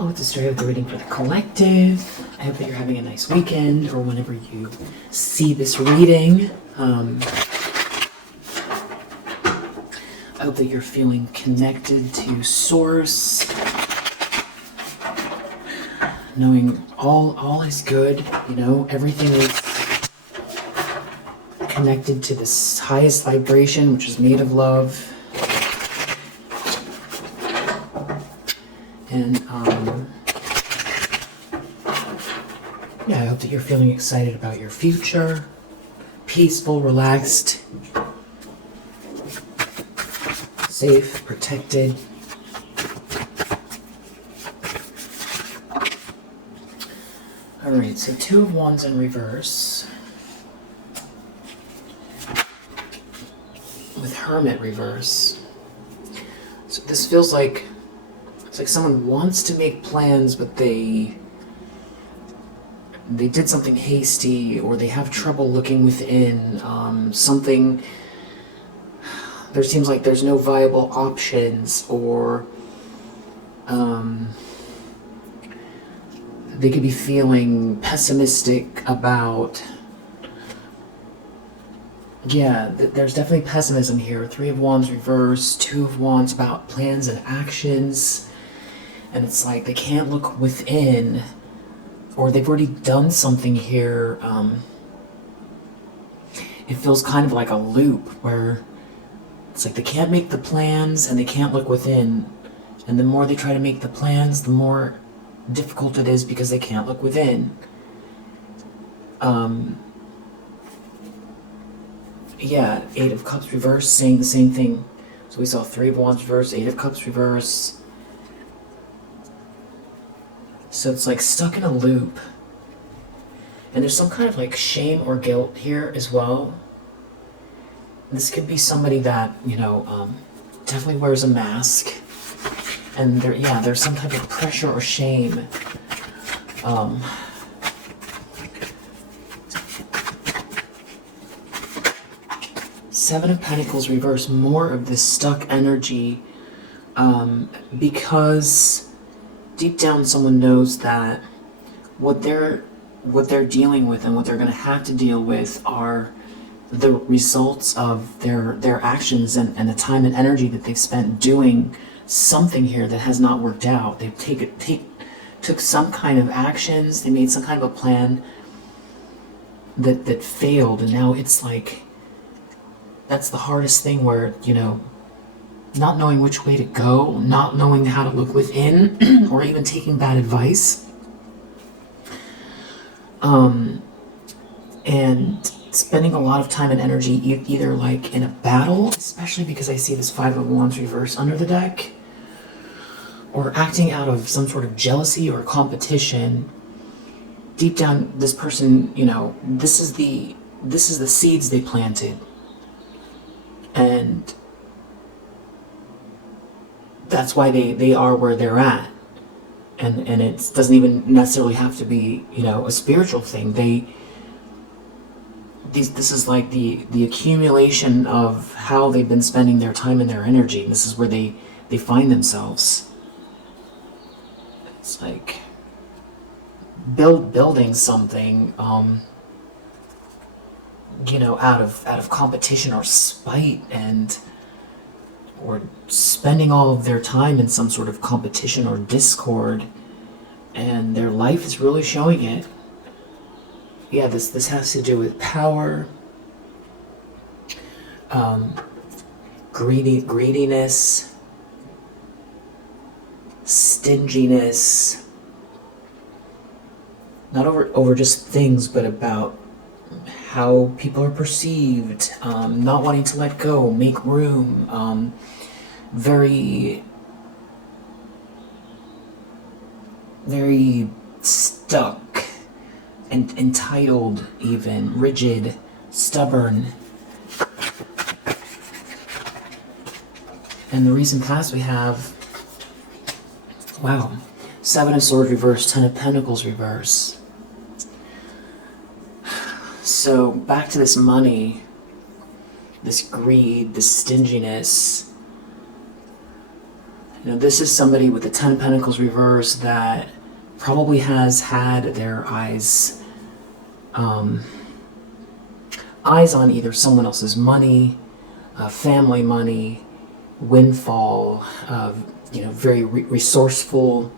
Along with the story of the reading for the collective. I hope that you're having a nice weekend, or whenever you see this reading. I hope that you're feeling connected to Source, knowing all is good. You know, everything is connected to this highest vibration, which is made of love. And yeah, I hope that you're feeling excited about your future, peaceful, relaxed, safe, protected. All right, so Two of Wands in reverse with Hermit reverse. So this feels like it's like someone wants to make plans, but they did something hasty, or they have trouble looking within. There seems like there's no viable options, or they could be feeling pessimistic about. Yeah, there's definitely pessimism here. Three of Wands reverse, Two of Wands about plans and actions. And it's like they can't look within, or they've already done something here. It feels kind of like a loop where it's like they can't make the plans and they can't look within. And the more they try to make the plans, the more difficult it is because they can't look within. Yeah, Eight of Cups reverse, saying the same thing. So we saw Three of Wands reverse, Eight of Cups reverse. So it's like stuck in a loop. And there's some kind of like shame or guilt here as well. This could be somebody that, you know, definitely wears a mask. And there's some type of pressure or shame. Seven of Pentacles reverse, more of this stuck energy, because deep down someone knows that what they're dealing with and what they're going to have to deal with are the results of their actions and the time and energy that they've spent doing something here that has not worked out. They've took some kind of actions, they made some kind of a plan that failed, and now it's like that's the hardest thing, where, you know, not knowing which way to go, not knowing how to look within, or even taking bad advice. And spending a lot of time and energy either like in a battle, especially because I see this Five of Wands reverse under the deck, or acting out of some sort of jealousy or competition. Deep down, this person, you know, this is the seeds they planted. And that's why they are where they're at. And it doesn't even necessarily have to be, you know, a spiritual thing. This is like the accumulation of how they've been spending their time and their energy. This is where they find themselves. It's like building something, you know, out of competition or spite, or spending all of their time in some sort of competition or discord, and their life is really showing it. Yeah, this has to do with power, greediness, stinginess, not over just things, but about how people are perceived, not wanting to let go, make room, very stuck and entitled, even rigid, stubborn. And the recent past we have, wow, Seven of Swords reverse, Ten of Pentacles reverse. So back to this money, this greed, this stinginess. This is somebody with the Ten of Pentacles reverse that probably has had their eyes on either someone else's money, family money, windfall, very resourceful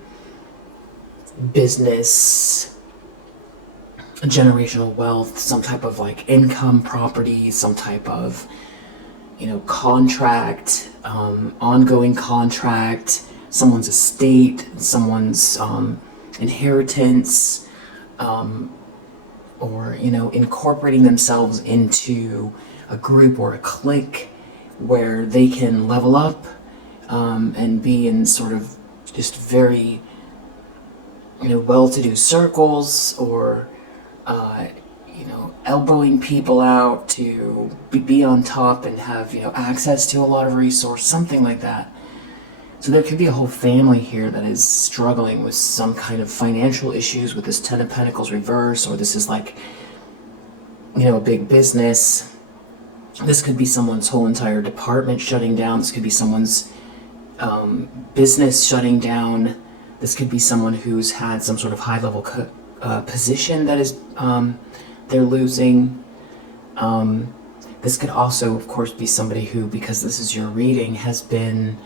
business, generational wealth, some type of like income property, some type of contract, ongoing contract, someone's estate, someone's inheritance, or incorporating themselves into a group or a clique where they can level up and be in sort of just very well-to-do circles, or elbowing people out to be on top and have access to a lot of resource, something like that. So there could be a whole family here that is struggling with some kind of financial issues with this Ten of Pentacles reverse, or this is like a big business. This could be someone's whole entire department shutting down. This could be someone's business shutting down. This could be someone who's had some sort of high-level position that is they're losing. This could also, of course, be somebody who, because this is your reading, has been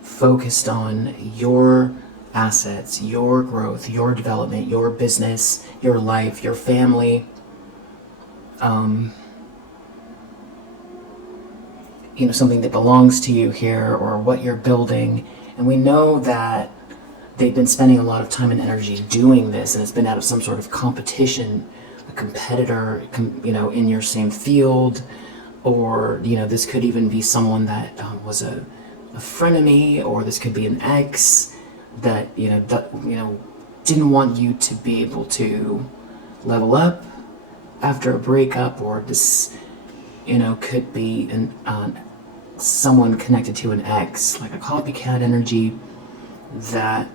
focused on your assets, your growth, your development, your business, your life, your family. Something that belongs to you here, or what you're building. And we know that they've been spending a lot of time and energy doing this, and it's been out of some sort of competition, a competitor, in your same field, or, this could even be someone that was a frenemy, or this could be an ex that, didn't want you to be able to level up after a breakup, or this, could be someone connected to an ex, like a copycat energy that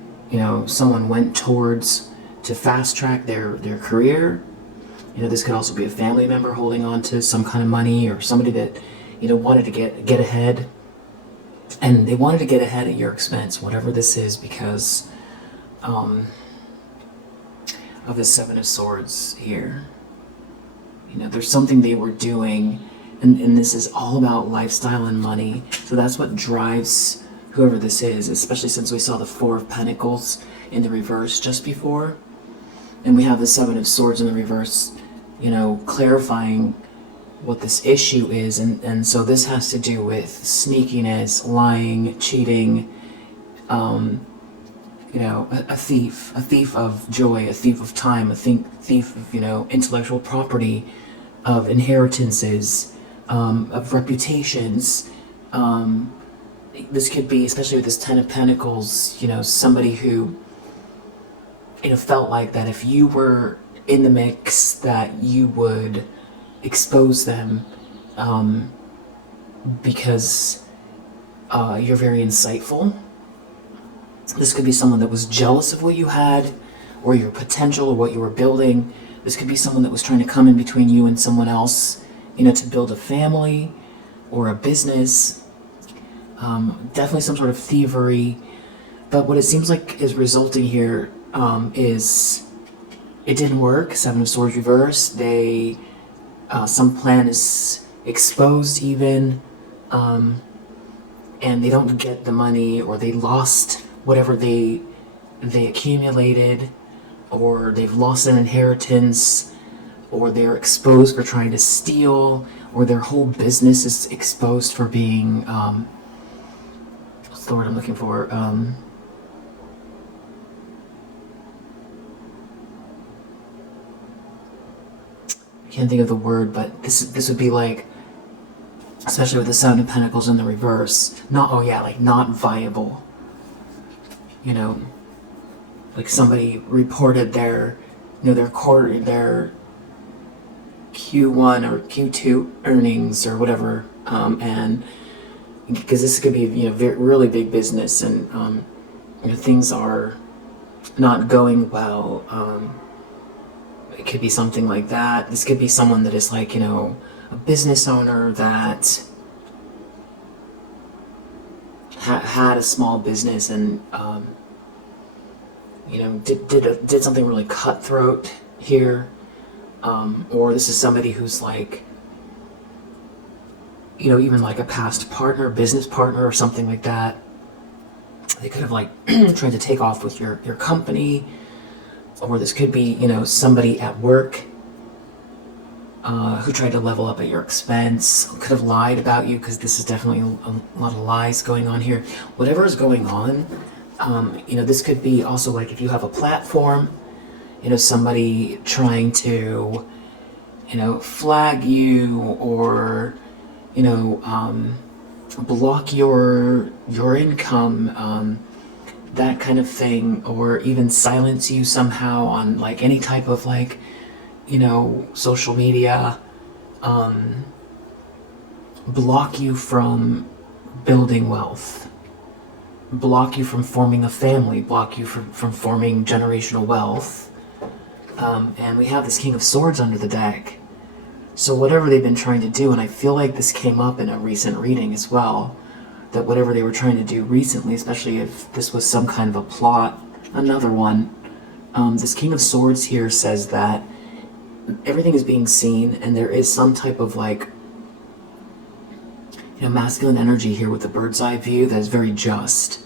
someone went towards to fast track their career. This could also be a family member holding on to some kind of money, or somebody that wanted to get ahead, and they wanted to get ahead at your expense, whatever this is, because of the Seven of Swords here. There's something they were doing, and this is all about lifestyle and money. So that's what drives whoever this is, especially since we saw the Four of Pentacles in the reverse just before, and we have the Seven of Swords in the reverse, clarifying what this issue is. And so this has to do with sneakiness, lying, cheating, a thief of joy, a thief of time, a thief of intellectual property, of inheritances, of reputations. This could be, especially with this Ten of Pentacles, somebody who felt like that if you were in the mix, that you would expose them, because you're very insightful. This could be someone that was jealous of what you had, or your potential, or what you were building. This could be someone that was trying to come in between you and someone else, to build a family or a business. Definitely some sort of thievery. But what it seems like is resulting here is it didn't work. Seven of Swords reverse. Some plan is exposed even, and they don't get the money, or they lost whatever they accumulated, or they've lost an inheritance, or they're exposed for trying to steal, or their whole business is exposed for being, what's the word I'm looking for? I can't think of the word, but this would be like, especially with the Seven of Pentacles in the reverse, not viable. Like somebody reported their Q1 or Q2 earnings or whatever, and because this could be really big business, and things are not going well. It could be something like that. This could be someone that is like a business owner that had a small business and did something really cutthroat here, or this is somebody who's like, even like a past partner, business partner or something like that. They could have like tried to take off with your company, or this could be, somebody at work who tried to level up at your expense, could have lied about you, because this is definitely a lot of lies going on here. Whatever is going on, this could be also like if you have a platform, somebody trying to, flag you or, block your income, that kind of thing, or even silence you somehow on like any type of like, social media, block you from building wealth, block you from forming a family, block you from forming generational wealth. And we have this King of Swords under the deck. So whatever they've been trying to do, and I feel like this came up in a recent reading as well, that whatever they were trying to do recently, especially if this was some kind of a plot, another one, this King of Swords here says that everything is being seen, and there is some type of like, masculine energy here with the bird's eye view that is very just.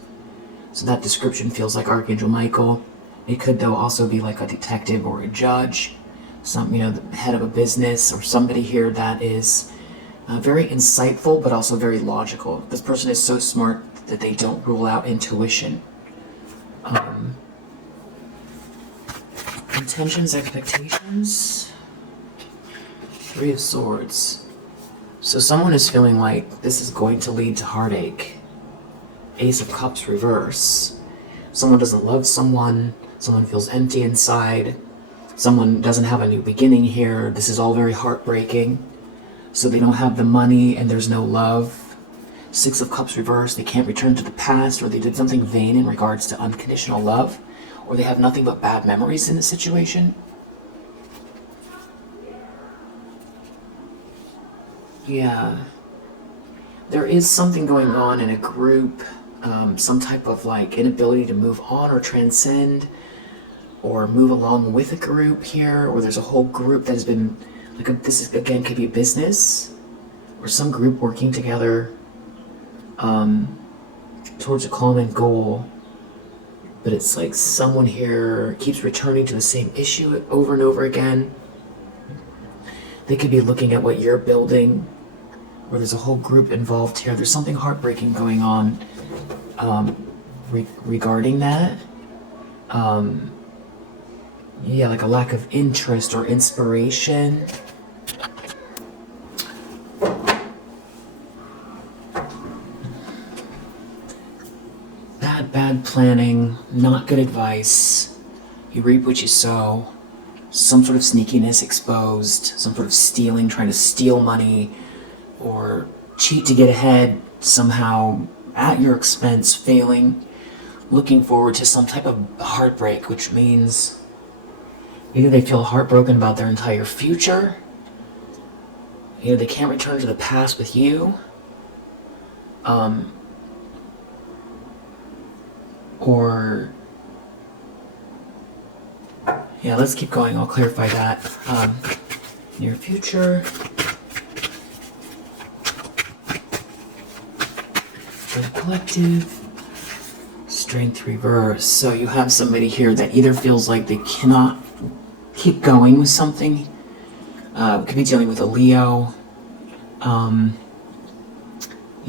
So that description feels like Archangel Michael. It could though also be like a detective or a judge, some, the head of a business, or somebody here that is very insightful but also very logical. This person is so smart that they don't rule out intuition. Intentions, expectations. 3 of Swords. So someone is feeling like this is going to lead to heartache. Ace of Cups reverse. Someone doesn't love someone. Someone feels empty inside. Someone doesn't have a new beginning here. This is all very heartbreaking. So they don't have the money and there's no love. 6 of Cups reverse. They can't return to the past, or they did something vain in regards to unconditional love, or they have nothing but bad memories in the situation. Yeah. There is something going on in a group, some type of like inability to move on or transcend or move along with a group here, or there's a whole group that has been like this is again could be a business or some group working together towards a common goal, but it's like someone here keeps returning to the same issue over and over again. They could be looking at what you're building, or there's a whole group involved here. There's something heartbreaking going on regarding that. Yeah, like a lack of interest or inspiration. Bad planning, not good advice. You reap what you sow. Some sort of sneakiness exposed, some sort of stealing, trying to steal money or cheat to get ahead somehow at your expense, failing, looking forward to some type of heartbreak, which means either they feel heartbroken about their entire future, either they can't return to the past with you, or yeah, let's keep going. I'll clarify that. Near future. For the collective. Strength reverse. So you have somebody here that either feels like they cannot keep going with something. Could be dealing with a Leo.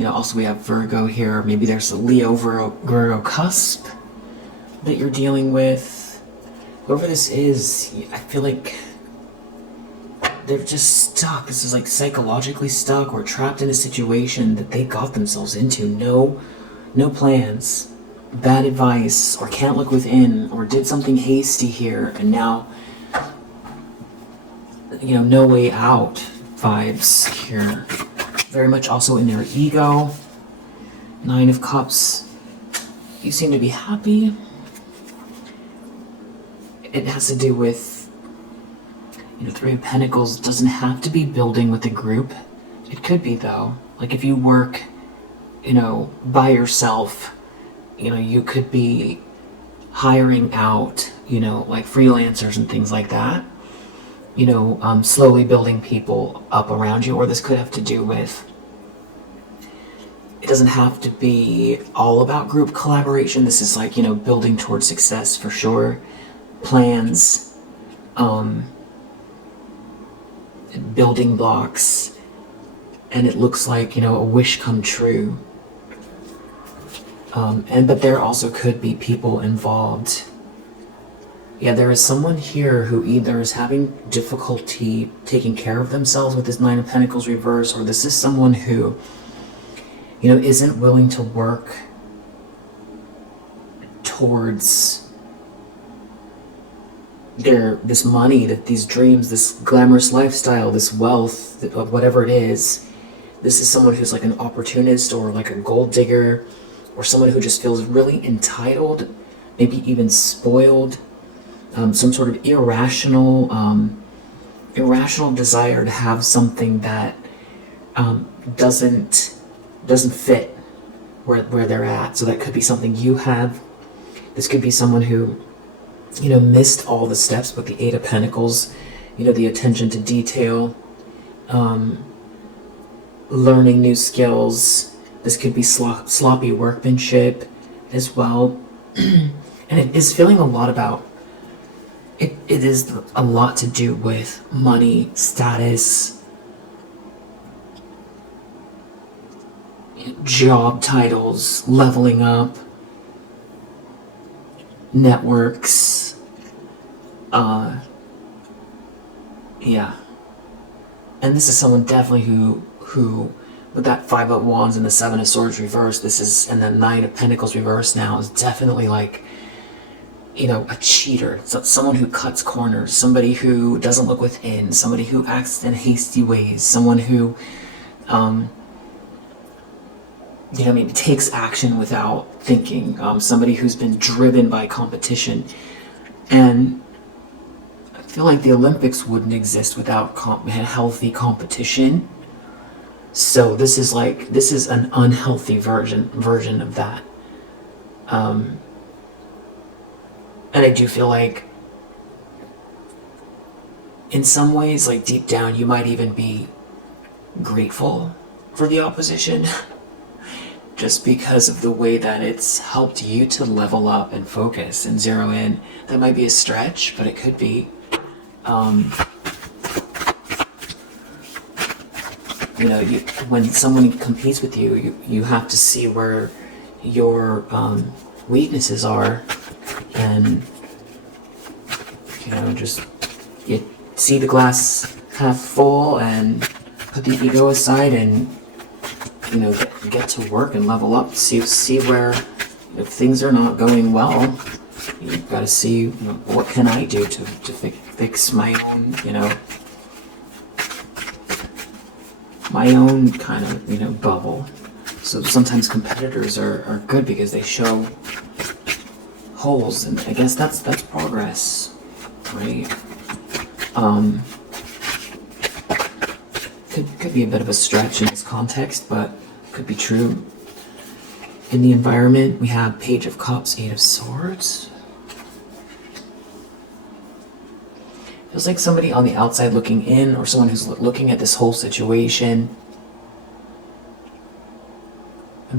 Also we have Virgo here. Maybe there's a Leo Virgo cusp that you're dealing with. Whoever this is, I feel like they're just stuck. This is like psychologically stuck or trapped in a situation that they got themselves into. No plans, bad advice, or can't look within, or did something hasty here, and now, no way out vibes here. Very much also in their ego. 9 of Cups. You seem to be happy. It has to do with, 3 of Pentacles doesn't have to be building with a group. It could be though. Like if you work by yourself. You could be hiring out, like freelancers and things like that, slowly building people up around you. Or this could have to do with, it doesn't have to be all about group collaboration. This is like, building towards success for sure. Plans, building blocks, and it looks like, a wish come true. But there also could be people involved. Yeah, there is someone here who either is having difficulty taking care of themselves with this Nine of Pentacles reverse, or this is someone who, isn't willing to work towards this money, these dreams, this glamorous lifestyle, this wealth, whatever it is. This is someone who's like an opportunist or like a gold digger, or someone who just feels really entitled, maybe even spoiled, some sort of irrational desire to have something that doesn't fit where they're at. So that could be something you have. This could be someone who, missed all the steps with the Eight of Pentacles, the attention to detail, learning new skills. This could be sloppy workmanship as well. And it is feeling a lot about, it is a lot to do with money, status, job titles, leveling up, networks. Yeah. And this is someone definitely who with that Five of Wands and the Seven of Swords reverse, and the Nine of Pentacles reverse now, is definitely like, a cheater. So someone who cuts corners, somebody who doesn't look within, somebody who acts in hasty ways, someone who, takes action without thinking, somebody who's been driven by competition. And I feel like the Olympics wouldn't exist without healthy competition. So this is an unhealthy version of that. And I do feel like in some ways, like deep down, you might even be grateful for the opposition just because of the way that it's helped you to level up and focus and zero in. That might be a stretch, but it could be. When someone competes with you, you have to see where your weaknesses are, and just see the glass half full and put the ego aside, and get to work and level up. See where, if things are not going well, you've got to see, what can I do to fix my own, my own kind of, bubble. So sometimes competitors are good because they show holes, and I guess that's progress, right? Could be a bit of a stretch in this context, but could be true. In the environment, we have Page of Cups, Eight of Swords. Feels like somebody on the outside looking in, or someone who's looking at this whole situation.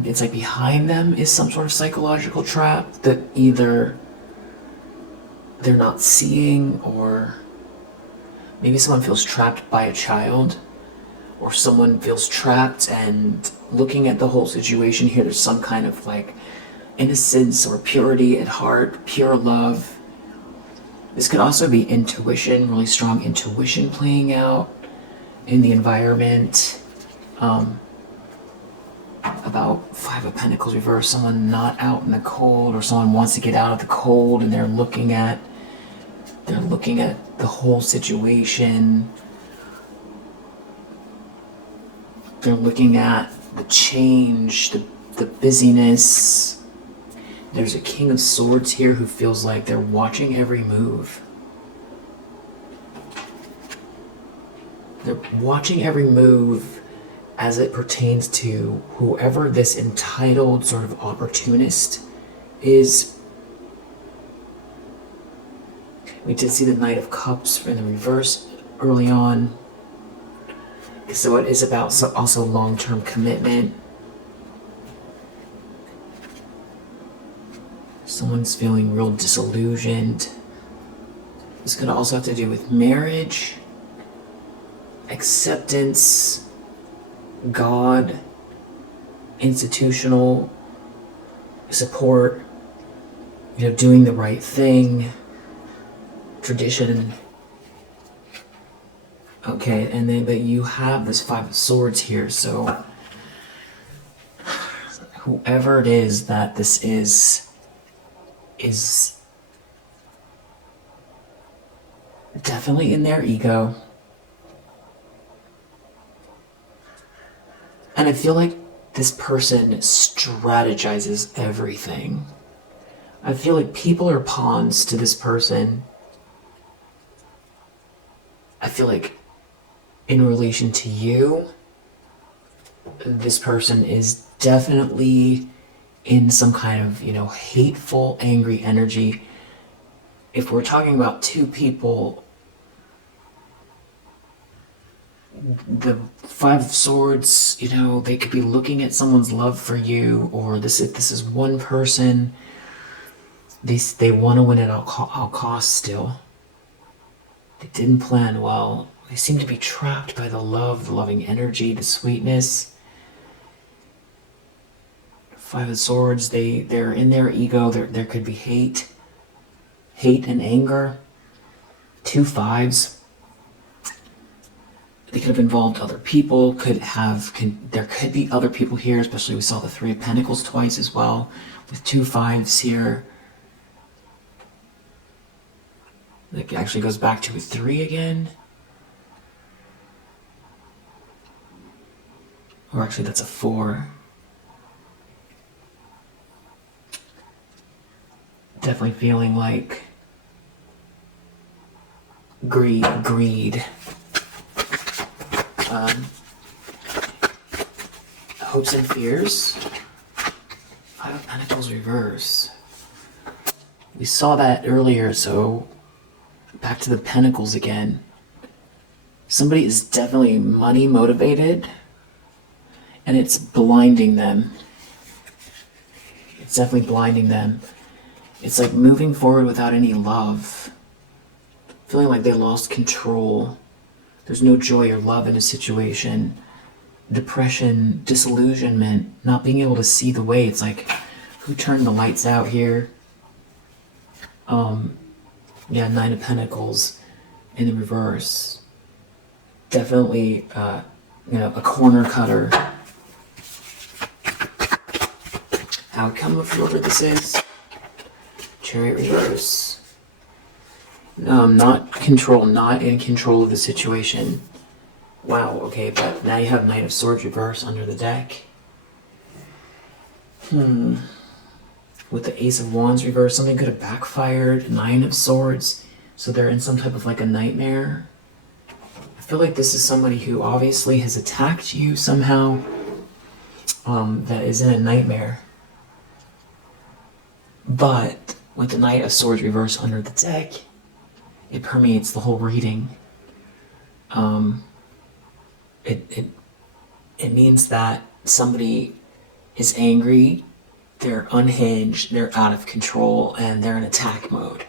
It's like behind them is some sort of psychological trap that either they're not seeing, or maybe someone feels trapped by a child, or someone feels trapped and looking at the whole situation here. There's some kind of like innocence or purity at heart, pure love. This could also be intuition, really strong intuition playing out in the environment. About Five of Pentacles reverse, someone not out in the cold, or someone wants to get out of the cold, and they're looking at the whole situation. They're looking at the change, the busyness. There's a King of Swords here who feels like they're watching every move. They're watching every move as it pertains to whoever this entitled sort of opportunist is. We did see the Knight of Cups in the reverse early on. So it is about also long-term commitment. Someone's feeling real disillusioned. This could also have to do with marriage, acceptance, God, institutional support, doing the right thing, tradition. Okay, and then but you have this Five of Swords here, so whoever it is that this is definitely in their ego. And I feel like this person strategizes everything. I feel like people are pawns to this person. I feel like in relation to you, this person is definitely in some kind of, hateful, angry energy. If we're talking about two people, the Five of Swords, they could be looking at someone's love for you, or this is one person. They want to win at all costs still. They didn't plan well. They seem to be trapped by the love, the loving energy, the sweetness. Five of Swords, they're in their ego. There could be hate and anger. Two fives. They could have involved other people. There could be other people here, especially we saw the Three of Pentacles twice as well, with two fives here. It actually goes back to a 3 again. Or actually that's a 4. Definitely feeling like greed. Hopes and fears. Five of Pentacles reverse. We saw that earlier, so back to the Pentacles again. Somebody is definitely money motivated, and it's blinding them. It's definitely blinding them. It's like moving forward without any love. Feeling like they lost control. There's no joy or love in a situation. Depression, disillusionment, not being able to see the way. It's like, who turned the lights out here? Nine of Pentacles in the reverse. Definitely, a corner cutter. Outcome of whoever this is. Chariot reverse. Not in control of the situation. Wow, okay, but now you have Knight of Swords reverse under the deck. With the Ace of Wands reverse, something could have backfired. Nine of Swords, so they're in some type of like a nightmare. I feel like this is somebody who obviously has attacked you somehow, that is in a nightmare. But with the Knight of Swords reverse under the deck, it permeates the whole reading. It means that somebody is angry, they're unhinged, they're out of control, and they're in attack mode.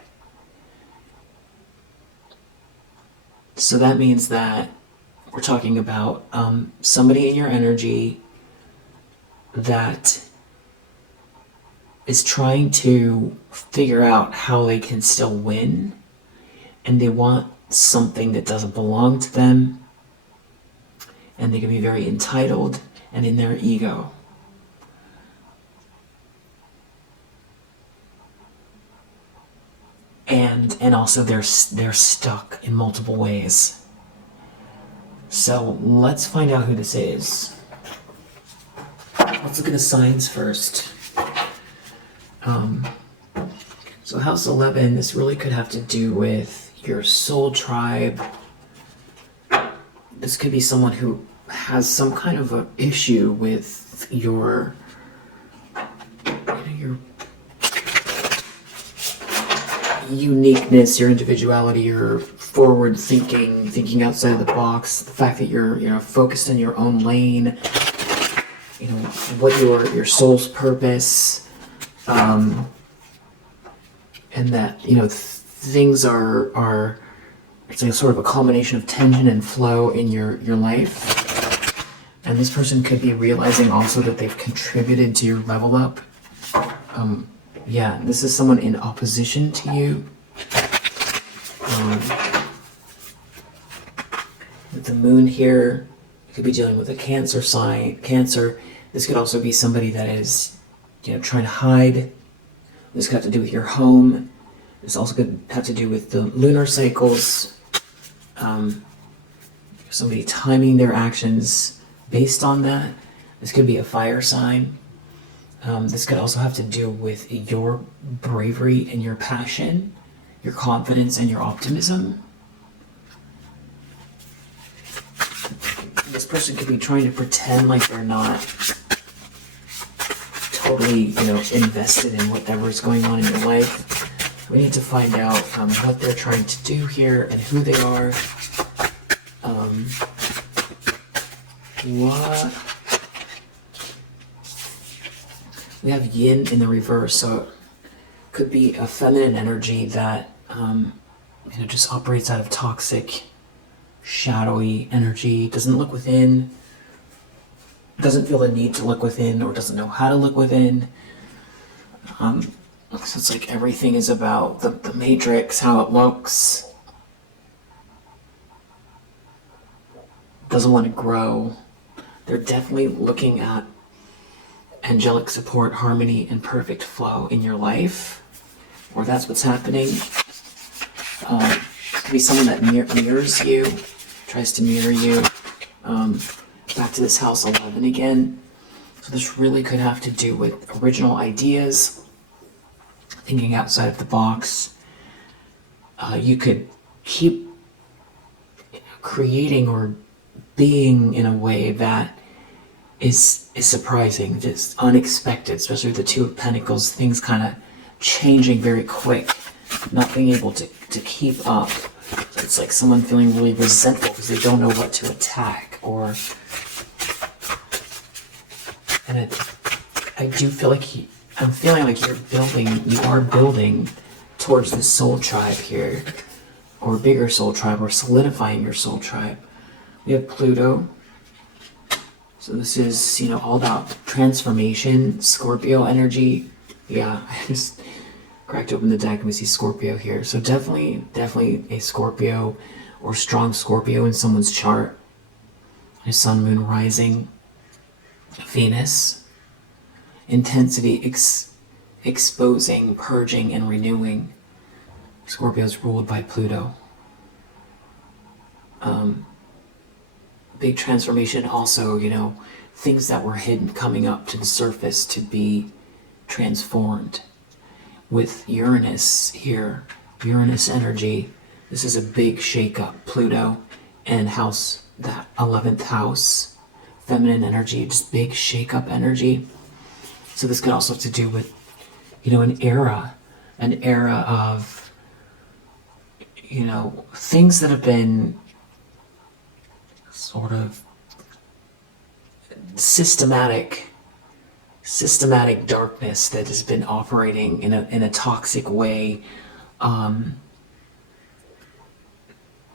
So that means that we're talking about somebody in your energy that is trying to figure out how they can still win, and they want something that doesn't belong to them, and they can be very entitled and in their ego. And also they're stuck in multiple ways. So let's find out who this is. Let's look at the signs first. So House 11, this really could have to do with your soul tribe. This could be someone who has some kind of an issue with your uniqueness, your individuality, your forward thinking outside of the box, the fact that you're focused in your own lane, what your soul's purpose, and that things are it's like sort of a combination of tension and flow in your life. And this person could be realizing also that they've contributed to your level up. Yeah, this is someone in opposition to you. With the moon here, you could be dealing with a Cancer sign. Cancer. This could also be somebody that is, trying to hide. This could have to do with your home. This also could have to do with the lunar cycles. Somebody timing their actions based on that. This could be a fire sign. This could also have to do with your bravery and your passion, your confidence and your optimism. This person could be trying to pretend like they're not totally, invested in whatever is going on in your life. We need to find out what they're trying to do here and who they are. What? We have yin in the reverse, so it could be a feminine energy that just operates out of toxic, shadowy energy, doesn't look within, doesn't feel the need to look within, or doesn't know how to look within. So it's like everything is about the matrix, how it looks. Doesn't want to grow. They're definitely looking at angelic support, harmony, and perfect flow in your life, or that's what's happening. It could be someone that mirrors you, tries to mirror you. Back to this house 11 again. So this really could have to do with original ideas, thinking outside of the box. You could keep creating or being in a way that is surprising, just unexpected, especially with the Two of Pentacles, things kind of changing very quick, not being able to keep up. It's like someone feeling really resentful because they don't know what to attack, and I do feel like I'm feeling like you are building towards the soul tribe here, or bigger soul tribe, or solidifying your soul tribe. We have Pluto. So this is, all about transformation, Scorpio energy. Yeah, I just cracked open the deck and we see Scorpio here. So definitely a Scorpio or strong Scorpio in someone's chart. A sun, moon, rising, Venus. Intensity, exposing, purging, and renewing. Scorpio is ruled by Pluto. Big transformation also, things that were hidden coming up to the surface to be transformed. With Uranus here, Uranus energy, this is a big shakeup. Pluto and that 11th house, feminine energy, just big shakeup energy. So this could also have to do with, an era of, things that have been sort of systematic darkness that has been operating in a toxic way,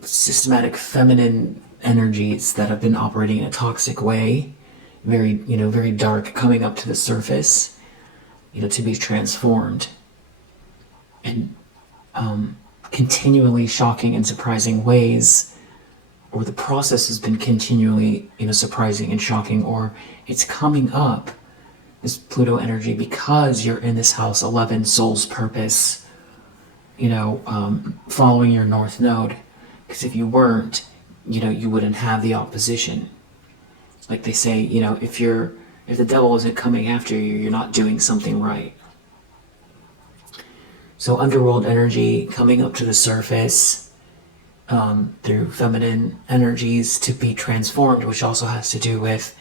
systematic feminine energies that have been operating in a toxic way, very dark, coming up to the surface, to be transformed, and continually shocking and surprising ways. Or the process has been continually, surprising and shocking, or it's coming up, this Pluto energy, because you're in this house 11, soul's purpose, following your North Node. Because if you weren't, you wouldn't have the opposition. Like they say, if the devil isn't coming after you, you're not doing something right. So underworld energy coming up to the surface. through feminine energies to be transformed, which also has to do with,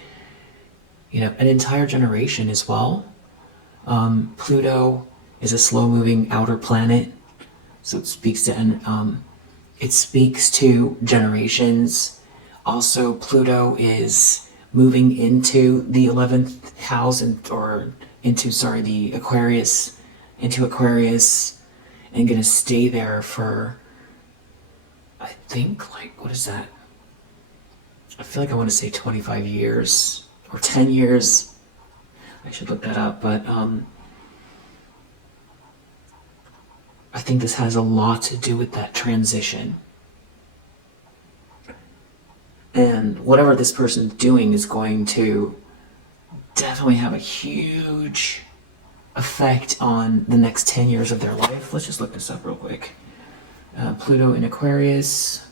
an entire generation as well. Pluto is a slow-moving outer planet, so it speaks to generations. Also, Pluto is moving into the 11th house the Aquarius, and gonna stay there for, I think, what is that? I feel like I want to say 25 years or 10 years. I should look that up, but I think this has a lot to do with that transition. And whatever this person's doing is going to definitely have a huge effect on the next 10 years of their life. Let's just look this up real quick. Pluto in Aquarius.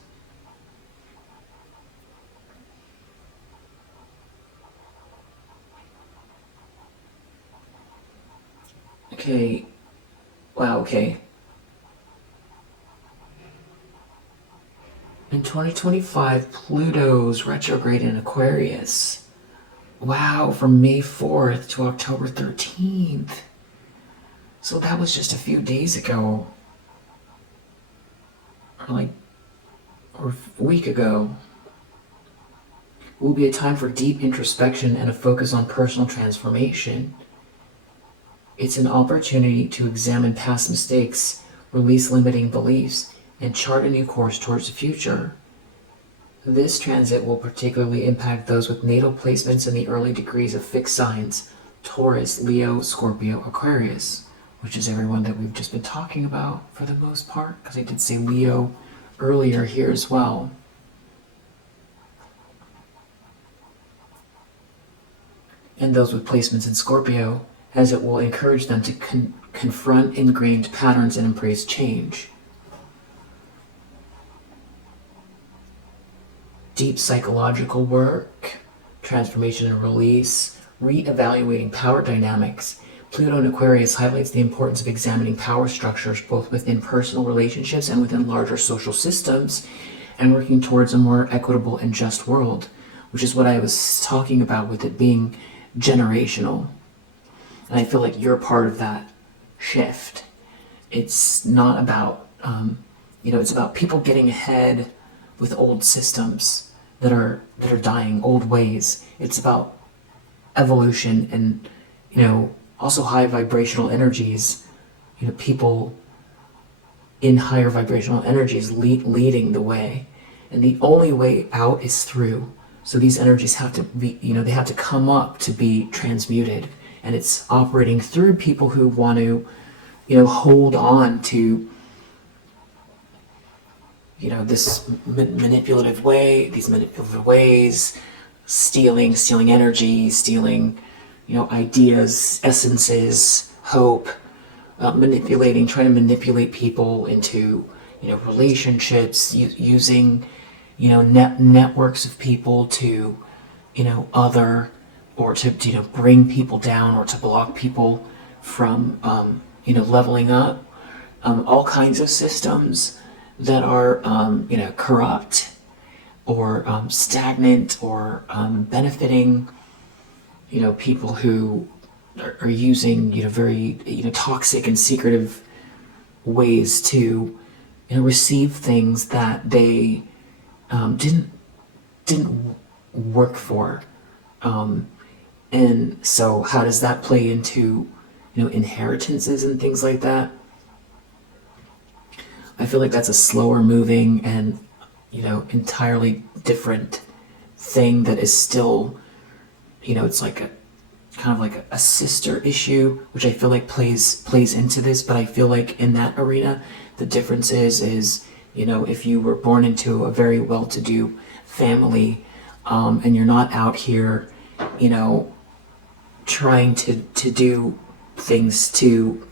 Okay. Wow, okay. In 2025, Pluto's retrograde in Aquarius. Wow, from May 4th to October 13th. So that was just a few days ago. Or a week ago. It will be a time for deep introspection and a focus on personal transformation. It's an opportunity to examine past mistakes, release limiting beliefs, and chart a new course towards the future. This transit will particularly impact those with natal placements in the early degrees of fixed signs: Taurus, Leo, Scorpio, Aquarius, which is everyone that we've just been talking about for the most part, because I did say Leo earlier here as well. And those with placements in Scorpio, as it will encourage them to confront ingrained patterns and embrace change. Deep psychological work, transformation and release, re-evaluating power dynamics. Pluto in Aquarius highlights the importance of examining power structures both within personal relationships and within larger social systems, and working towards a more equitable and just world, which is what I was talking about with it being generational. And I feel like you're part of that shift. It's not about, it's about people getting ahead with old systems that are dying, old ways. It's about evolution and, also high vibrational energies, people in higher vibrational energies leading the way. And the only way out is through. So these energies have to be, they have to come up to be transmuted. And it's operating through people who want to, hold on to, this manipulative way, these manipulative ways, stealing energy, stealing, ideas, essences, hope, trying to manipulate people into, relationships, using, networks of people to, other, or to, bring people down, or to block people from, leveling up, all kinds of systems that are, corrupt, or stagnant, or benefiting, people who are using, very, toxic and secretive ways to, receive things that they didn't work for. And so how does that play into, inheritances and things like that? I feel like that's a slower moving and, entirely different thing that is still, it's like a sister issue, which I feel like plays into this. But I feel like in that arena, the difference is, if you were born into a very well-to-do family, and you're not out here, trying to do things to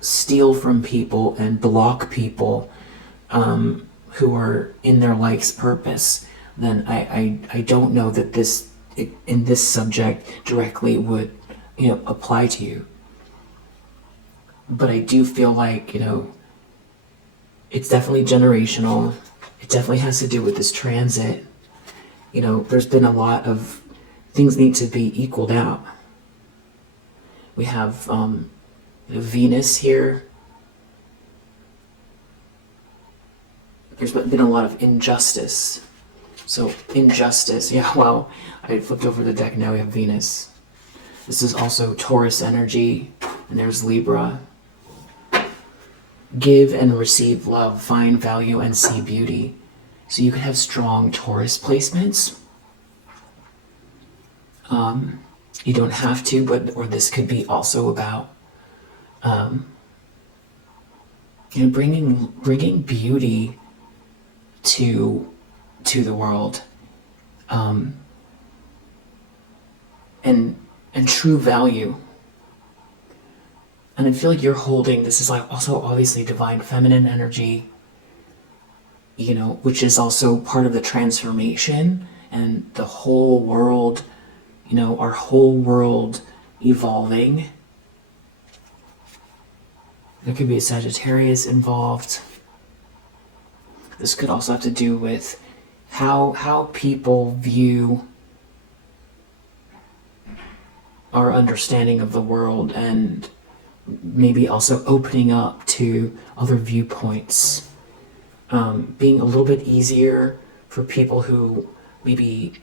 steal from people and block people, who are in their life's purpose, then I don't know that this, in this subject, directly would, apply to you. But I do feel like, it's definitely generational. it definitely has to do with this transit. You know, there's been a lot of things need to be equaled out. We have Venus here. There's been a lot of injustice. So injustice, yeah, well, I flipped over the deck, now we have Venus. This is also Taurus energy, and there's Libra. Give and receive love, find value and see beauty. So you can have strong Taurus placements. You don't have to, or this could be also about, you know, bringing beauty to the world, and true value. And I feel like you're holding, this is like also obviously divine feminine energy, you know, which is also part of the transformation and the whole world, you know, our whole world evolving. There could be a Sagittarius involved. This could also have to do with how people view our understanding of the world, and maybe also opening up to other viewpoints. Being a little bit easier for people who maybe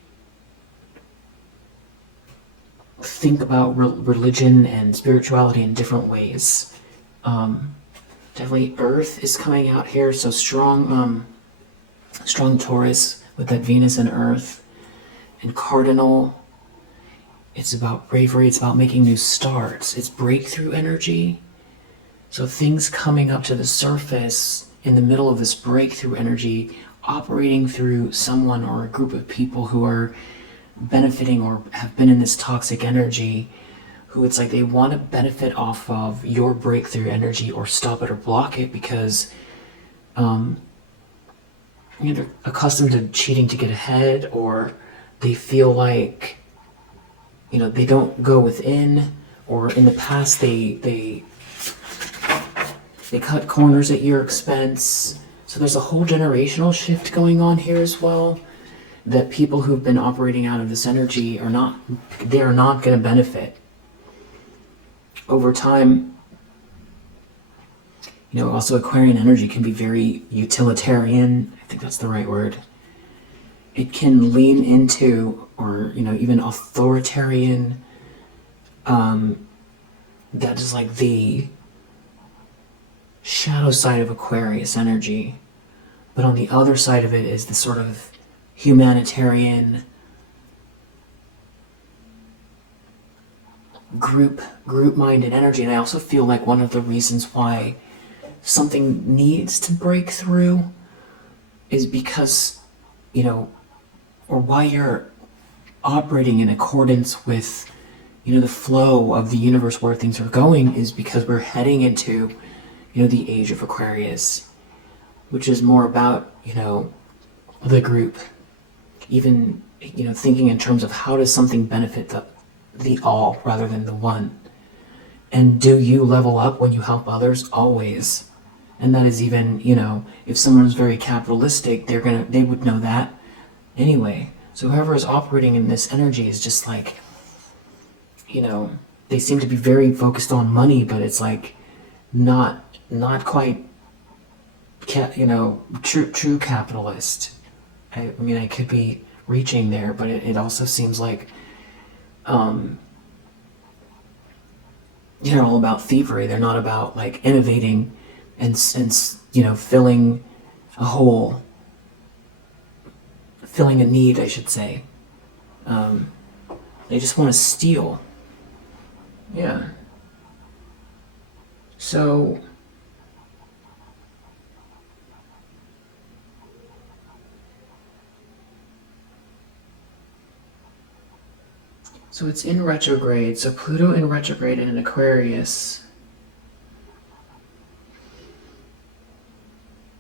think about religion and spirituality in different ways. Definitely Earth is coming out here, so strong Taurus with that Venus and Earth. And Cardinal, it's about bravery, it's about making new starts, it's breakthrough energy. So things coming up to the surface in the middle of this breakthrough energy, operating through someone or a group of people who are benefiting or have been in this toxic energy, who it's like they want to benefit off of your breakthrough energy or stop it or block it because you know, they're accustomed to cheating to get ahead, or they feel like, you know, they don't go within, or in the past they cut corners at your expense. So there's a whole generational shift going on here as well, that people who've been operating out of this energy are not going to benefit. Over time, you know, also Aquarian energy can be very utilitarian. I think that's the right word. It can lean into, or, you know, even authoritarian. That is like the shadow side of Aquarius energy. But on the other side of it is the sort of humanitarian, group-minded energy. And I also feel like one of the reasons why something needs to break through is because, you know, or why you're operating in accordance with, you know, the flow of the universe where things are going, is because we're heading into, you know, the age of Aquarius, which is more about, you know, the group. Even, you know, thinking in terms of how does something benefit the all rather than the one. And do you level up when you help others? Always. And that is even, you know, if someone's very capitalistic, they would know that anyway. So whoever is operating in this energy is just like, you know, they seem to be very focused on money, but it's like not quite, you know, true capitalist. I mean, I could be reaching there, but it also seems like, they're all about thievery. They're not about like innovating and you know, filling a hole, filling a need, I should say. They just want to steal. Yeah. So it's in retrograde. So Pluto in retrograde in Aquarius.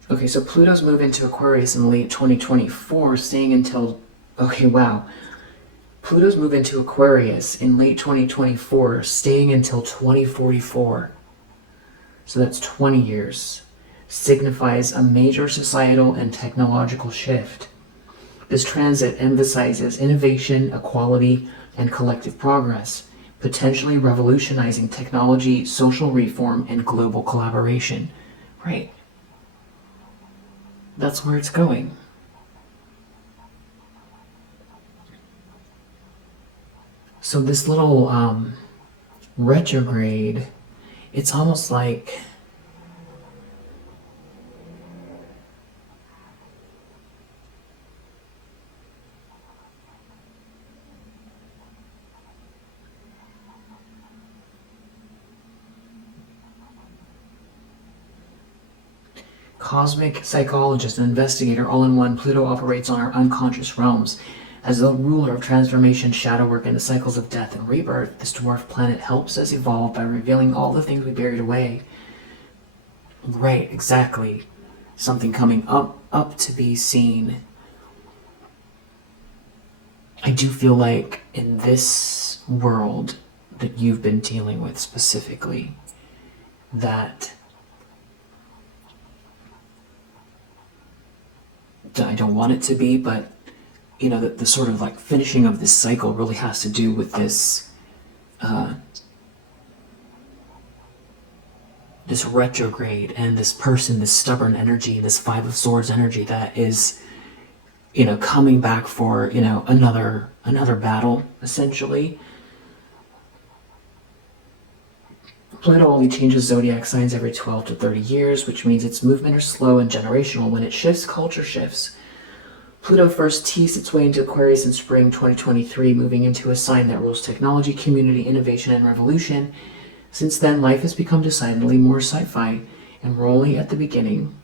Okay, so Pluto's moved into Aquarius in late 2024, staying until, okay, wow. Pluto's moved into Aquarius in late 2024, staying until 2044. So that's 20 years. signifies a major societal and technological shift. This transit emphasizes innovation, equality, and collective progress, potentially revolutionizing technology, social reform, and global collaboration. Right. That's where it's going. So this little retrograde, it's almost like cosmic psychologist and investigator all in one. Pluto operates on our unconscious realms. As the ruler of transformation, shadow work, and the cycles of death and rebirth, this dwarf planet helps us evolve by revealing all the things we buried away. Right, exactly. Something coming up to be seen. I do feel like in this world that you've been dealing with specifically, that I don't want it to be, but you know, the sort of like finishing of this cycle really has to do with this this retrograde and this person, this stubborn energy, this Five of Swords energy that is, you know, coming back for, you know, another battle, essentially. Pluto only changes zodiac signs every 12 to 30 years, which means its movement is slow and generational. When it shifts, culture shifts. Pluto first teased its way into Aquarius in spring 2023, moving into a sign that rules technology, community, innovation, and revolution. Since then, life has become decidedly more sci-fi, and we're only at the beginning.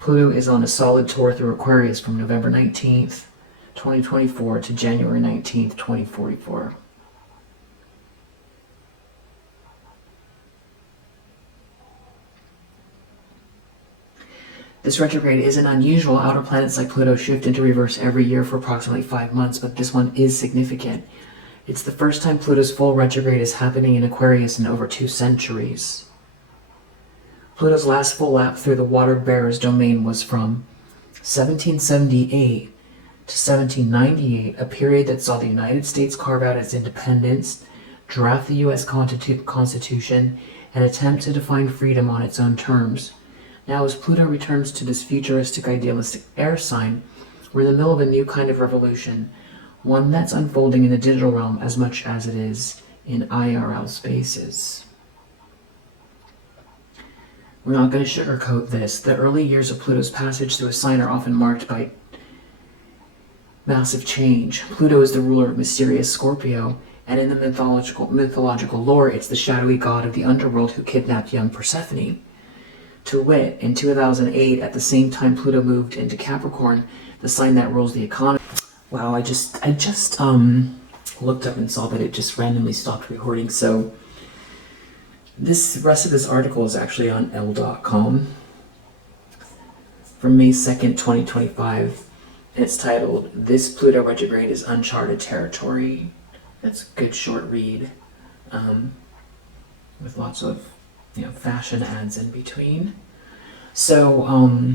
Pluto is on a solid tour through Aquarius from November 19th, 2024 to January 19th, 2044. This retrograde isn't unusual. Outer planets like Pluto shift into reverse every year for approximately 5 months, but this one is significant. It's the first time Pluto's full retrograde is happening in Aquarius in over 2 centuries. Pluto's last full lap through the water bearer's domain was from 1778 to 1798, a period that saw the United States carve out its independence, draft the U.S. Constitution, and attempt to define freedom on its own terms. Now, as Pluto returns to this futuristic, idealistic air sign, we're in the middle of a new kind of revolution, one that's unfolding in the digital realm as much as it is in IRL spaces. We're not going to sugarcoat this. The early years of Pluto's passage through a sign are often marked by massive change. Pluto is the ruler of mysterious Scorpio, and in the mythological lore, it's the shadowy god of the underworld who kidnapped young Persephone. To wit, in 2008, at the same time Pluto moved into Capricorn, the sign that rules the economy. Wow, I just looked up and saw that it just randomly stopped recording. So this rest of this article is actually on Elle.com from May 2nd, 2025. And it's titled, "This Pluto Retrograde is Uncharted Territory." That's a good short read, with lots of, you know, fashion ads in between. So,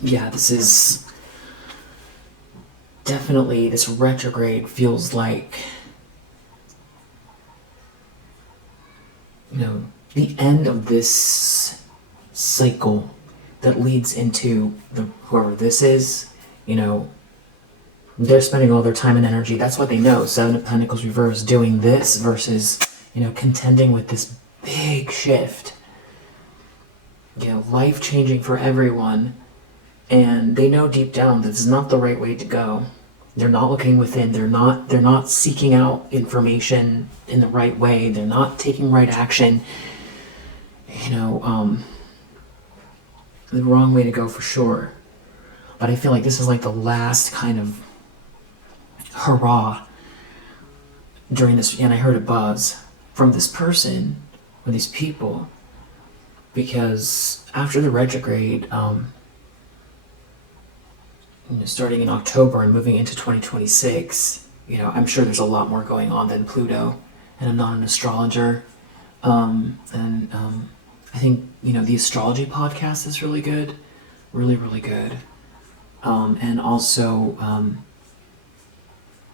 yeah, this is definitely, this retrograde feels like, you know, the end of this cycle that leads into whoever this is, you know, they're spending all their time and energy. That's what they know. Seven of Pentacles reverse, doing this versus, you know, contending with this big shift, you know, life changing for everyone, and they know deep down that this is not the right way to go. They're not looking within. They're not seeking out information in the right way. They're not taking right action. You know, the wrong way to go for sure. But I feel like this is like the last kind of hurrah during this, and I heard a buzz from this person or these people, because after the retrograde, you know, starting in October and moving into 2026, you know, I'm sure there's a lot more going on than Pluto, and I'm not an astrologer, I think, the astrology podcast is really good. Really, really good. And also, I'm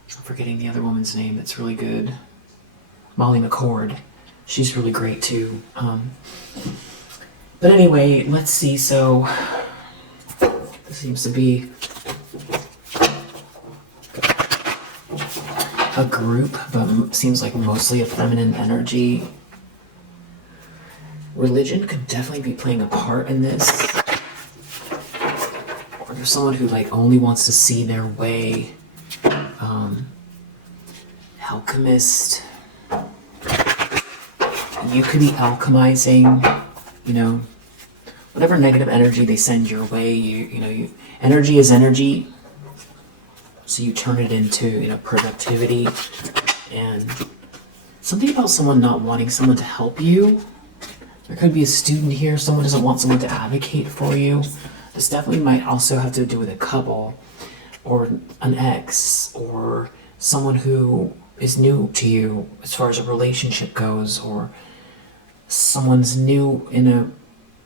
forgetting the other woman's name that's really good. Molly McCord. She's really great too. But anyway, let's see. So, this seems to be a group, but seems like mostly a feminine energy. Religion could definitely be playing a part in this. Or there's someone who only wants to see their way. Alchemist. You could be alchemizing, whatever negative energy they send your way. Energy is energy. So you turn it into, productivity. And something about someone not wanting someone to help you. There could be a student here, someone doesn't want someone to advocate for you. This definitely might also have to do with a couple, or an ex, or someone who is new to you as far as a relationship goes, or someone's new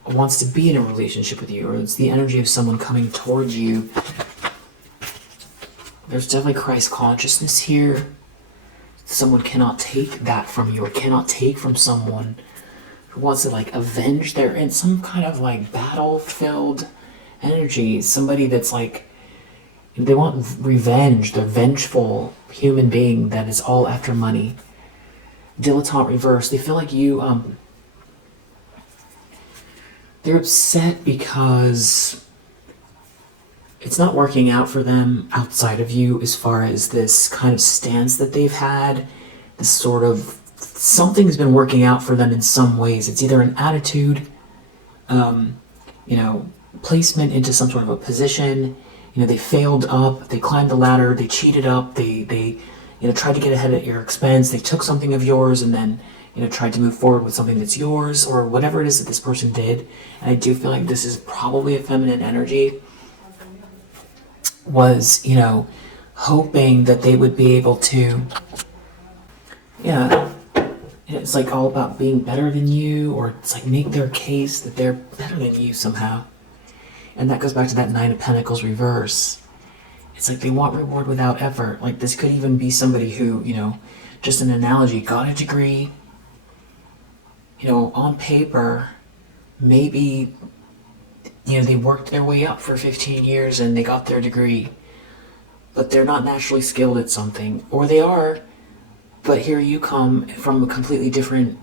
wants to be in a relationship with you, or it's the energy of someone coming towards you. There's definitely Christ consciousness here. Someone cannot take that from you, or cannot take from someone who wants to avenge. They're in some kind of battle-filled energy. Somebody that's they want revenge. They're vengeful human being that is all after money. Dilettante reverse. They feel like you, they're upset because it's not working out for them outside of you as far as this kind of stance that they've had. This sort of, something's been working out for them in some ways. It's either an attitude, placement into some sort of a position. They failed up, they climbed the ladder, they cheated up, they tried to get ahead at your expense, they took something of yours and then, tried to move forward with something that's yours, or whatever it is that this person did. And I do feel like this is probably a feminine energy. Was, hoping that they would be able to, it's all about being better than you, or it's make their case that they're better than you somehow. And that goes back to that Nine of Pentacles reverse. It's they want reward without effort. This could even be somebody who, just an analogy, got a degree, on paper, maybe, they worked their way up for 15 years and they got their degree, but they're not naturally skilled at something. Or they are, but here you come from a completely different,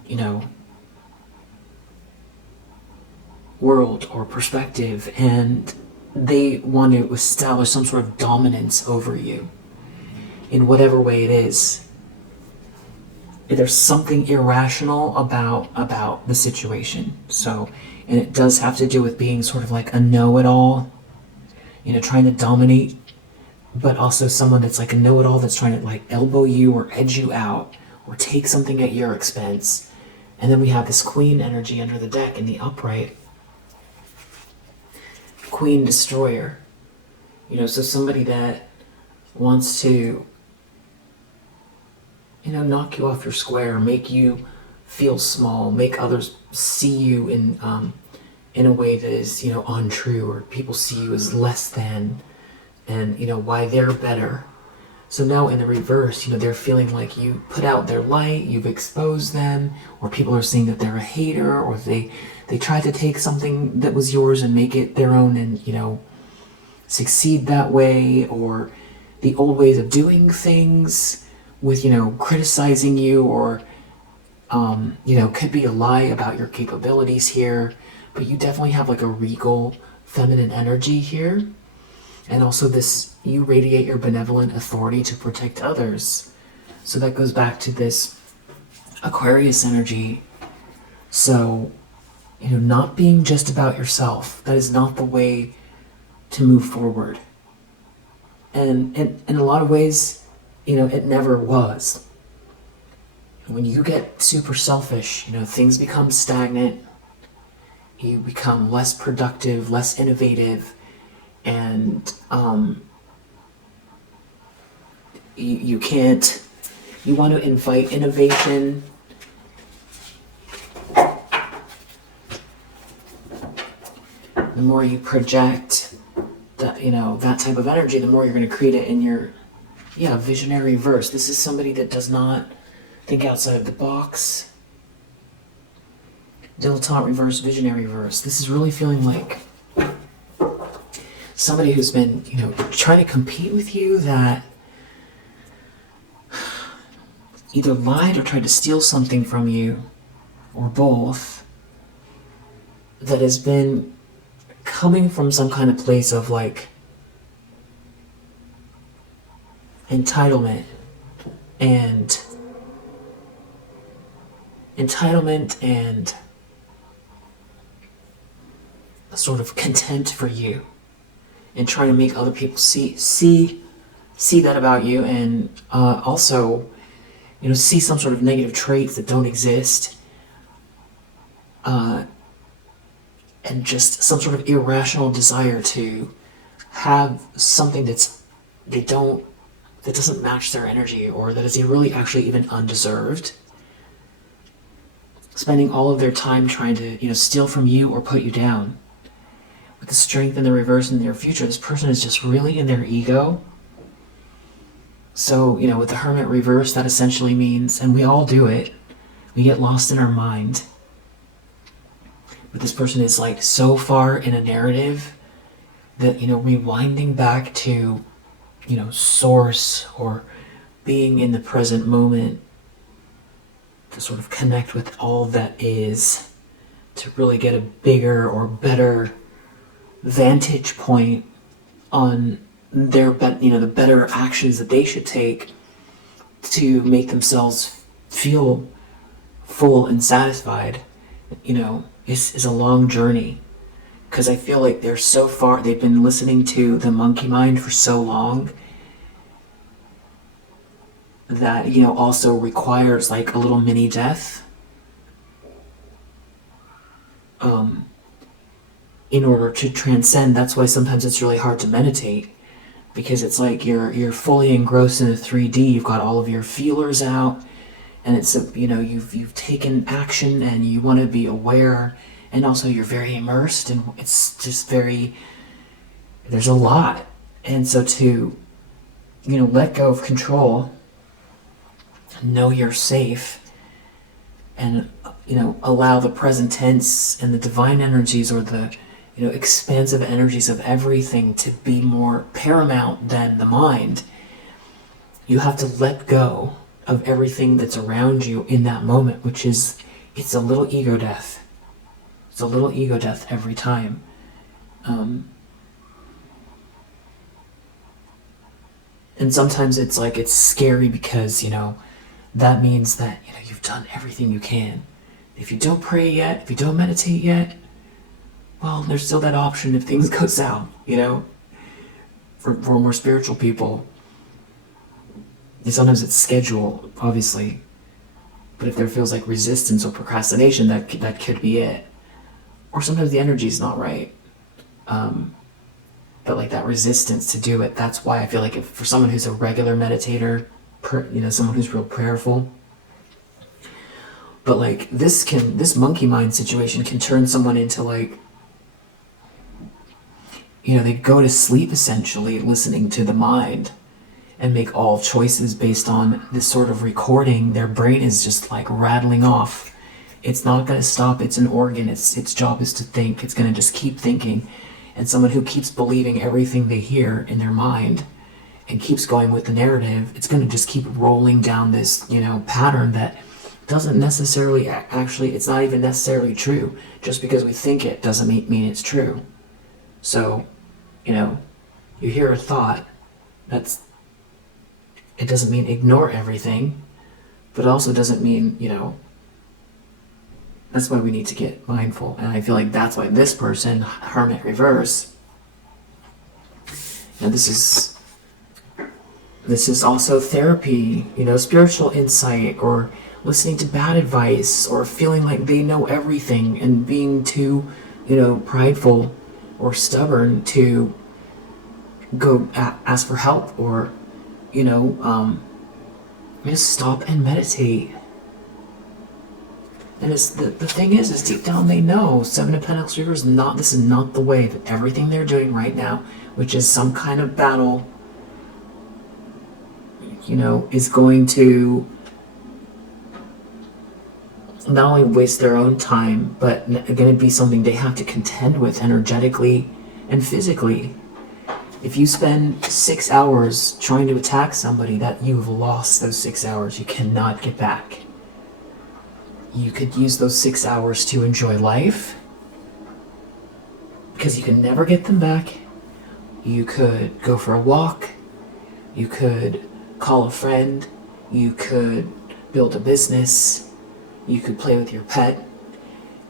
world or perspective, and they want to establish some sort of dominance over you in whatever way it is. There's something irrational about the situation. So, and it does have to do with being sort of a know-it-all, trying to dominate, but also someone that's a know-it-all that's trying to elbow you or edge you out or take something at your expense. And then we have this Queen energy under the deck in the upright. Queen Destroyer. So somebody that wants to, knock you off your square, make you feel small, make others see you in a way that is, untrue, or people see you as less than, and, why they're better. So now in the reverse, they're feeling like you put out their light, you've exposed them, or people are seeing that they're a hater, or they tried to take something that was yours and make it their own and, succeed that way, or the old ways of doing things with, criticizing you, or, could be a lie about your capabilities here, but you definitely have a regal feminine energy here. And also this, you radiate your benevolent authority to protect others. So that goes back to this Aquarius energy. So, not being just about yourself. That is not the way to move forward. And in a lot of ways, it never was. When you get super selfish, things become stagnant. You become less productive, less innovative, and you can't, you want to invite innovation, The more you project that, that type of energy, the more you're going to create it in your, visionary verse. This is somebody that does not think outside of the box. Dilettante reverse, visionary reverse. This is really feeling like somebody who's been, trying to compete with you, that either lied or tried to steal something from you, or both, that has been coming from some kind of place of like entitlement and a sort of contempt for you, and trying to make other people see that about you, and also see some sort of negative traits that don't exist, and just some sort of irrational desire to have something that doesn't match their energy, or that is really actually even undeserved. Spending all of their time trying to steal from you or put you down. With the Strength in the reverse in their future, this person is just really in their ego. So, with the Hermit reverse, that essentially means, and we all do it, we get lost in our mind. But this person is like so far in a narrative that, rewinding back to, source, or being in the present moment, to sort of connect with all that is, to really get a bigger or better vantage point on their the better actions that they should take to make themselves feel full and satisfied, is a long journey. Because I feel like they're so far, they've been listening to the monkey mind for so long, that also requires like a little mini death in order to transcend. That's why sometimes it's really hard to meditate, because it's like you're fully engrossed in the 3D. You've got all of your feelers out, and it's you've taken action, and you want to be aware, and also you're very immersed, and it's just there's a lot. And so to let go of control, know you're safe, and allow the present tense and the divine energies, or the expansive energies of everything, to be more paramount than the mind. You have to let go of everything that's around you in that moment, which is, it's a little ego death. It's a little ego death every time. And sometimes it's like, it's scary, because that means that you've done everything you can. If you don't pray yet, if you don't meditate yet, well, there's still that option if things go south, for more spiritual people. And sometimes it's schedule, obviously, but if there feels like resistance or procrastination, that could be it. Or sometimes the energy's not right. But like that resistance to do it, that's why I feel like, if for someone who's a regular meditator, someone who's real prayerful, but like this monkey mind situation can turn someone into like, they go to sleep essentially listening to the mind, and make all choices based on this sort of recording. Their brain is just like rattling off. It's not going to stop. It's an organ. Its job is to think. It's going to just keep thinking. And someone who keeps believing everything they hear in their mind and keeps going with the narrative, it's going to just keep rolling down this, pattern that doesn't necessarily actually, it's not even necessarily true. Just because we think it doesn't mean it's true. So, you hear a thought, it doesn't mean ignore everything, but it also doesn't mean, that's why we need to get mindful. And I feel like that's why this person, Hermit reverse, this is also therapy, spiritual insight, or listening to bad advice, or feeling like they know everything, and being too, prideful or stubborn to go ask for help, or just stop and meditate. And it's the thing is deep down they know Seven of Pentacles Reverse is not, this is not the way that everything they're doing right now, which is some kind of battle, you know, is going to not only waste their own time, but going to be something they have to contend with energetically and physically. If you spend 6 hours trying to attack somebody, that you have lost those 6 hours. You cannot get back. You could use those 6 hours to enjoy life, because you can never get them back. You could go for a walk. You could call a friend. You could build a business. You could play with your pet.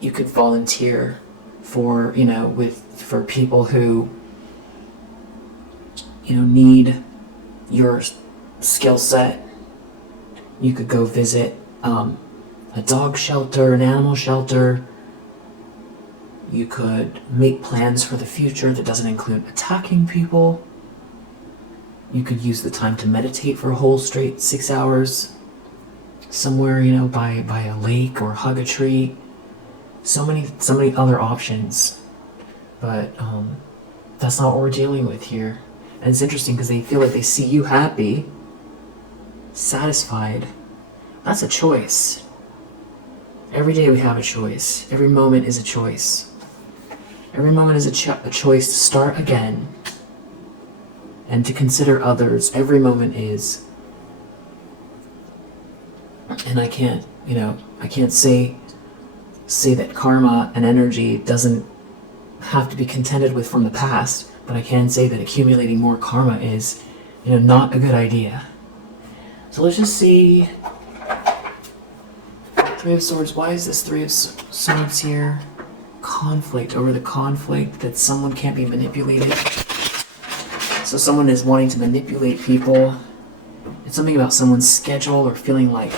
You could volunteer for, you know, for people who, you know, need your skill set. You could go visit a dog shelter, an animal shelter. You could make plans for the future that doesn't include attacking people. You could use the time to meditate for a whole straight 6 hours somewhere, you know, by a lake, or hug a tree. So many other options, but that's not what we're dealing with here. And it's interesting because they feel like they see you happy, satisfied. That's a choice. Every day we have a choice. Every moment is a choice. Every moment is a choice to start again and to consider others. Every moment is. And I can't, you know, I can't say that karma and energy doesn't have to be contended with from the past, but I can say that accumulating more karma is, you know, not a good idea. So let's just see. Three of Swords. Why is this Three of Swords here? Conflict. Over the conflict that someone can't be manipulated. So someone is wanting to manipulate people. It's something about someone's schedule, or feeling like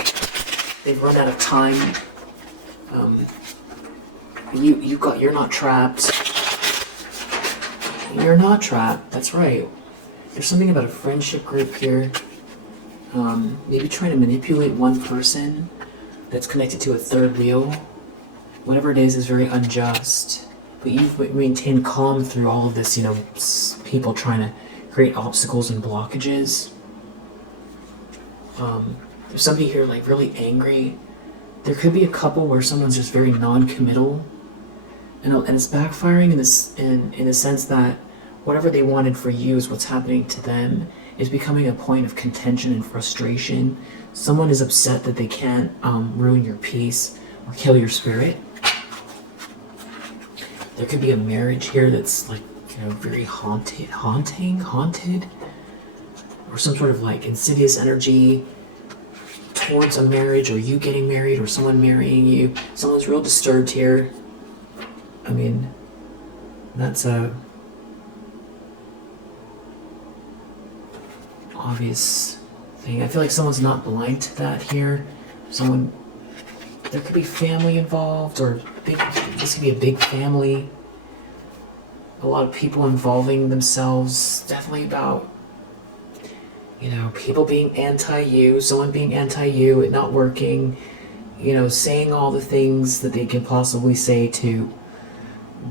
they've run out of time. You're not trapped. You're not trapped. That's right. There's something about a friendship group here. Maybe trying to manipulate one person that's connected to a third wheel. Whatever it is very unjust. But you've maintained calm through all of this, you know, people trying to create obstacles and blockages. There's somebody here like really angry. There could be a couple where someone's just very non-committal, and it's backfiring in the sense that whatever they wanted for you is what's happening to them. Is becoming a point of contention and frustration. Someone is upset that they can't ruin your peace or kill your spirit. There could be a marriage here that's like, you know, very haunted, or some sort of like insidious energy towards a marriage, or you getting married, or someone marrying you. Someone's real disturbed here. I mean, that's a obvious thing. I feel like someone's not blind to that here. There could be family involved, or this could be a big family. A lot of people involving themselves, definitely about, you know, people being anti-you, someone being anti-you, it not working, you know, saying all the things that they can possibly say to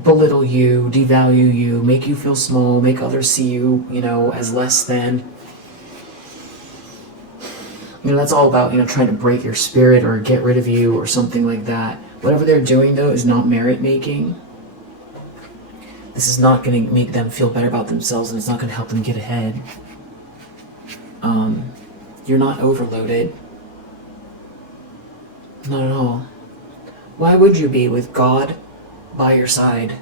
belittle you, devalue you, make you feel small, make others see you, you know, as less than. You know, that's all about, you know, trying to break your spirit or get rid of you or something like that. Whatever they're doing, though, is not merit-making. This is not going to make them feel better about themselves, and it's not going to help them get ahead. You're not overloaded. Not at all. Why would you be with God by your side?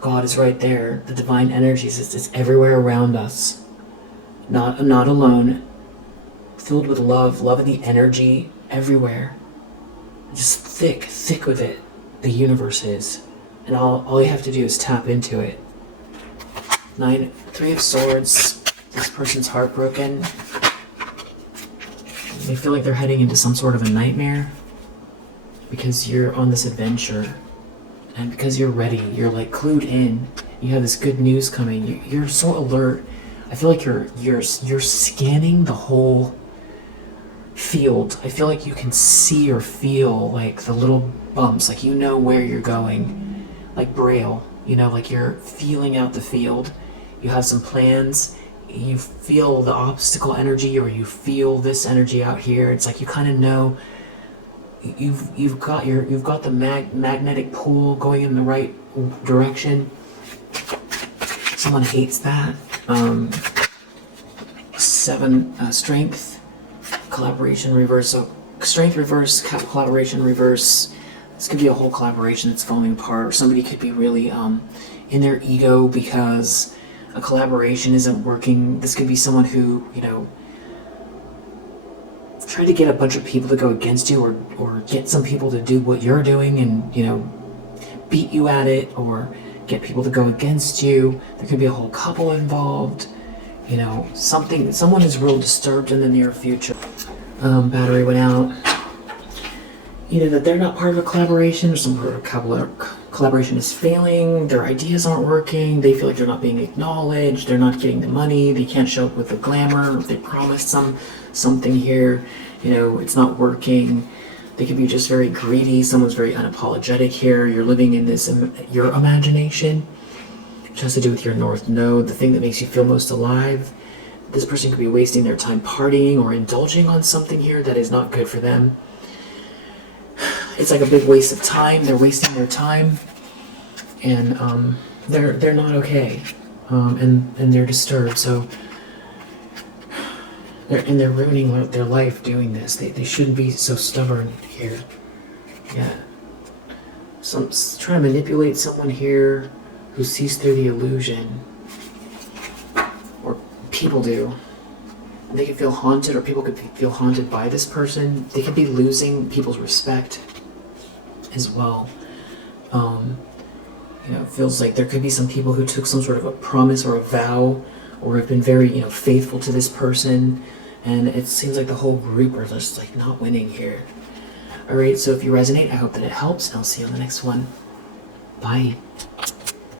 God is right there. The divine energies, it's everywhere around us. Not alone. Filled with love of the energy everywhere. Just thick with it. The universe is. And all you have to do is tap into it. Three of Swords. This person's heartbroken. They feel like they're heading into some sort of a nightmare. Because you're on this adventure. And because you're ready. You're like clued in. You have this good news coming. You're so alert. I feel like you're scanning the whole field. I feel like you can see or feel like the little bumps, like you know where you're going, like Braille, you know, like you're feeling out the field. You have some plans, you feel the obstacle energy, or you feel this energy out here. It's like you kind of know you've got the magnetic pull going in the right direction. Someone hates that. 7 strength, collaboration reverse. So strength reverse, collaboration reverse. This could be a whole collaboration that's falling apart, or somebody could be really in their ego because a collaboration isn't working. This could be someone who, you know, tried to get a bunch of people to go against you, or get some people to do what you're doing and, you know, beat you at it, or get people to go against you. There could be a whole couple involved. You know, someone is real disturbed in the near future. Battery went out. You know, that they're not part of a collaboration, or some part of collaboration is failing, their ideas aren't working, they feel like they're not being acknowledged, they're not getting the money, they can't show up with the glamour, they promised something here, you know, it's not working. They could be just very greedy, someone's very unapologetic here, you're living in this, your imagination, which has to do with your North Node, the thing that makes you feel most alive. This person could be wasting their time partying or indulging on something here that is not good for them. It's like a big waste of time. They're wasting their time, and they're not okay, and they're disturbed. So they're ruining their life doing this. They shouldn't be so stubborn here. Yeah. Trying to manipulate someone here who sees through the illusion, or people do. They could feel haunted, or people could feel haunted by this person. They could be losing people's respect as well. You know, it feels like there could be some people who took some sort of a promise or a vow, or have been very, you know, faithful to this person, and it seems like the whole group are just like not winning here. Alright, so if you resonate, I hope that it helps, and I'll see you on the next one. Bye.